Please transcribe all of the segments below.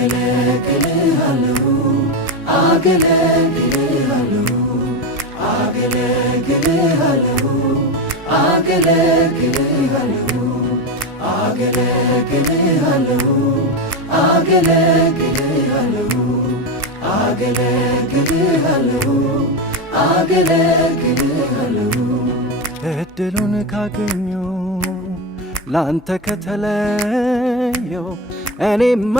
አገለግልሃለሁ አገለግልሃለሁ አገለግልሃለሁ አገለግልሃለሁ አገለግልሃለሁ አገለግልሃለሁ አገለግልሃለሁ አገለግልሃለሁ እድሉን ካገኘው ላንተ ከተለየው እኔማ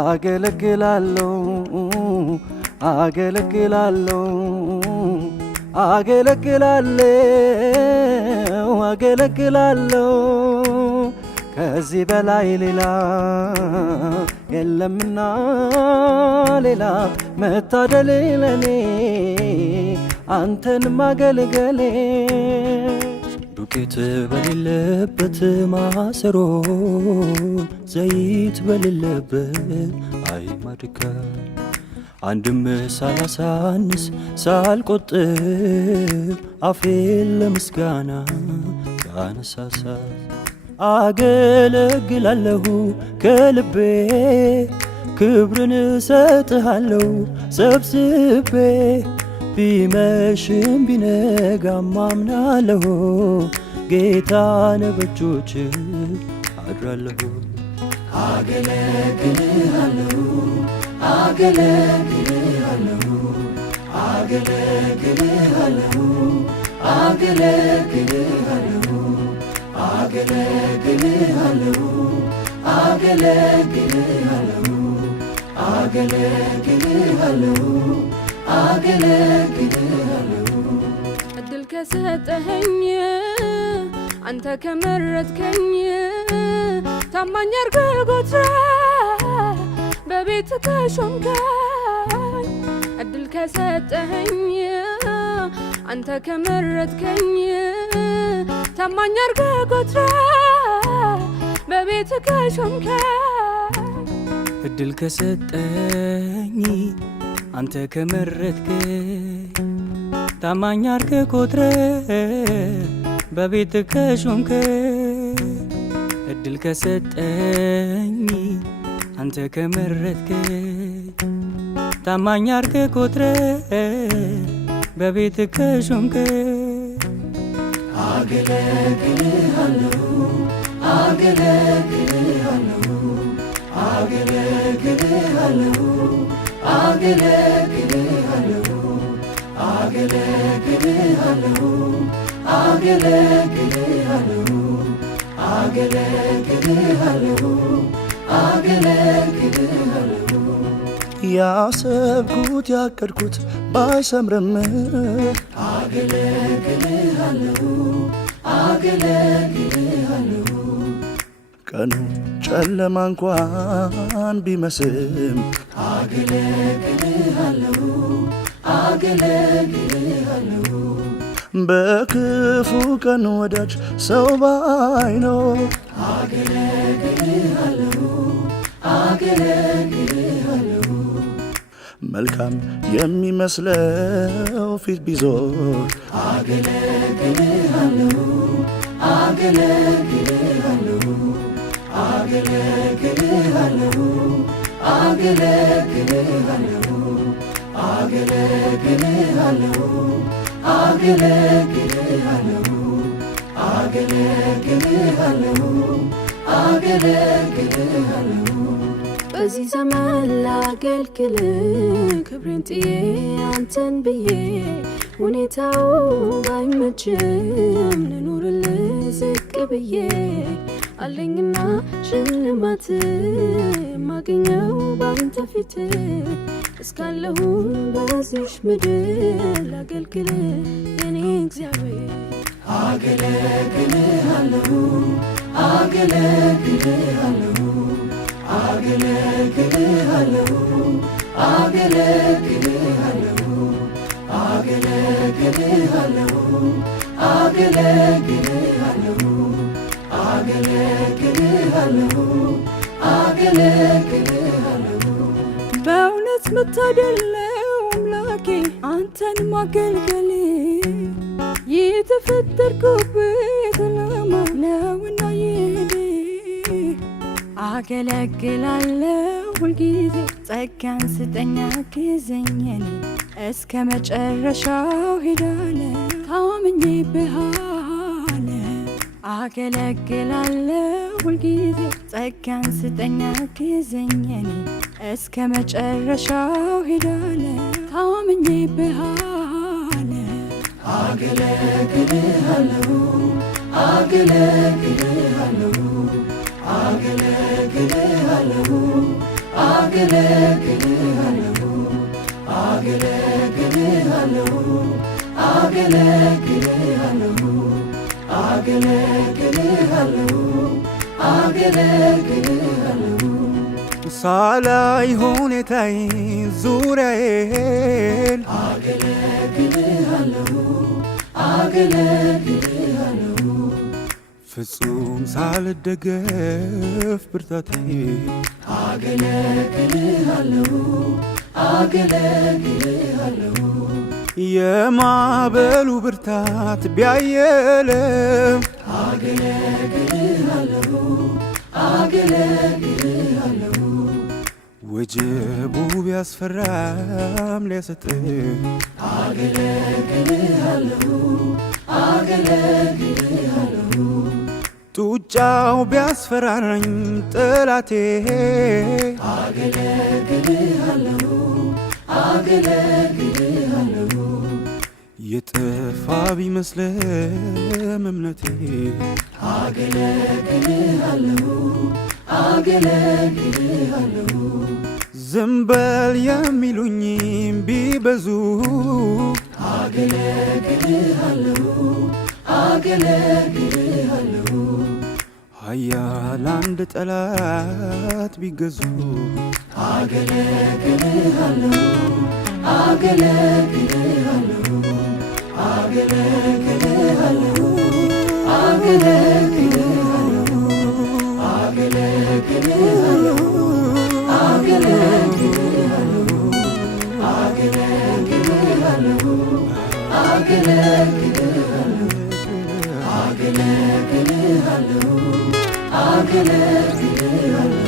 አገለግላለሁ አገለግላለሁ አገለግላለሁ አገለግላለሁ ከዚህ በላይ ሌላ የለምና ሌላ መታደል ለኔ አንተን ማገልገሌ ዱቄት በሌለበት ማሰሮ ዘይት በሌለበት አይ ማድጋ አንድም ሳላሳንስ ሳልቆጥብ አፌን ለምስጋና ያነሳሳ አገለግላለሁ ከልቤ ክብርን እሰጥሃለሁ ሰብስቤ ቢመሽም ቢነጋም አምናለሁ ጌታን በእጆች አድራለሁ አገለግልሃለሁ አገለግልሃለሁ አገለግልሃለሁ አገለግልሃለሁ አገለግልሃለሁ አገለግልሃለሁ አገለግልሃለሁ አገለግልሃለሁ እድል ከሰጠኸኝ አንተ ከመረጥከኝ ታማኝ አድርገህ ቆጥረህ በቤት ከሾምከኝ እድል ከሰጠኸኝ አንተ ከመረጥከኝ ታማኝ አድርገህ ቆጥረህ በቤት ከሾምከኝ እድል ከሰጠኝ አንተ ከመረጥከኝ ታማኝ አድርገህ ቆጥረህ በቤት ከሾምከኝ እድል ከሰጠኝ አንተ ከመረጥከኝ ታማኝ አድርገህ ቆጥረህ በቤት ከሾምከኝ አገለግልሃለሁ አገለግልሃለሁ አገለግልሃለሁ አገለግልሃለሁ አገለግልሃለሁ አገለግልሃለሁ አገለግልሃለሁ አገለግልሃለሁ ያሰብኩት ያቀድኩት ባይሰምርም አገለግልሃለሁ አገለግልሃለሁ ቀኑ ጨለማ እንኳን ቢመስልም አገለግልሃለሁ አገለግልሃለሁ በክፉ ቀን ወዳጅ ሰው ባይኖር አገለግልሃለሁ አገለግልሃለሁ መልካም የሚመስለው ፊት ቢዞር አገለግልሃለሁ አገለግልሃለሁ አገለግልሃለሁ አገለግልሃለሁ አገለግልሃለሁ አገለግልሃለሁ አገለግልሃለሁ አገለግልሃለሁ በዚህ ዘመን ላገልግል ክብሬን ጥዬ አንተን ብዬ ሁኔታው ባይመችም ልኑርልህ ዝቅ ብዬ አለኝና ሽልማት የማገኘው ባንተ ፊት እስካለሁ በዚህች ምድር ላገልግል የኔ እግዚአብሔር አገለግልሃለሁ አገለግልሃለሁ አገለግልሃለሁ አገለግልሃለሁ አገለግልሃለሁ አገለግልሃለሁ አገለግልሃለሁ አገለግልሃለሁ በእውነት መታደል ነው አምላኬ አንተን ማገልገል የተፈጠርኩበት ዓላማ ነውና አገለግላለሁ ሁልጊዜ ጸጋን ስጠኝ አግዘኝ እኔ እስከ መጨረሻው ሄዳለሁ ታምኜብሃለሁ አገለግላለሁ ሁልጊዜ ጸጋን ስጠኝ አግዘኝ እኔ እስከ መጨረሻው ሄዳለሁ ታምኜብሃለሁ አገለግልሃለሁ አገለግልሃለሁ አገለግልሃለሁ አገለግልሃለሁ አገለግልሃለሁ አገለግልሃለሁ አገለግልሃለሁ አገለግልሃለሁ ሳላይ ሁኔታዬ ዙሪያዬን አገለግልሃለሁ አገለግልሃለሁ ፍጹም ሳልደገፍ ብርታቴ አገለግልሃለሁ አገለግልሃለሁ የማዕበሉ ብርታት ቢያየለም አገለግልሃለሁ አገለግልሃለሁ ወጀቡ ቢያስፈራም ሊያሰጥም አገለግልሃለሁ አገለግልሃለሁ ጡጫው ቢያስፈራራኝ ጠላቴ አገለግልሃለሁ አገለግልሃለሁ የጠፋ ቢመስልም እምነቴ አገለግልሃለሁ አገለግልሃለሁ ዝም በል የሚሉኝም ቢበዙ አገለግልሃለሁ አገለግልሃለሁ ኃያል አንድ ጠላት ቢገዙ አገለግልሃለሁ አገለግልሃለሁ አገለግልሃለሁ አገለግልሃለሁ አገለግልሃለሁ አገለግልሃለሁ አገለግልሃለሁ አገለግልሃለሁ አገለግልሃለሁ አገለግልሃለሁ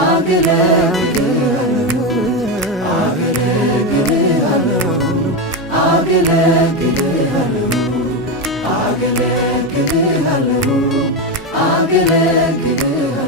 አገለግልሃለሁ አገለግልሃለሁ አገለግልሃለሁ አገለግልሃለሁ አገለግልሃለሁ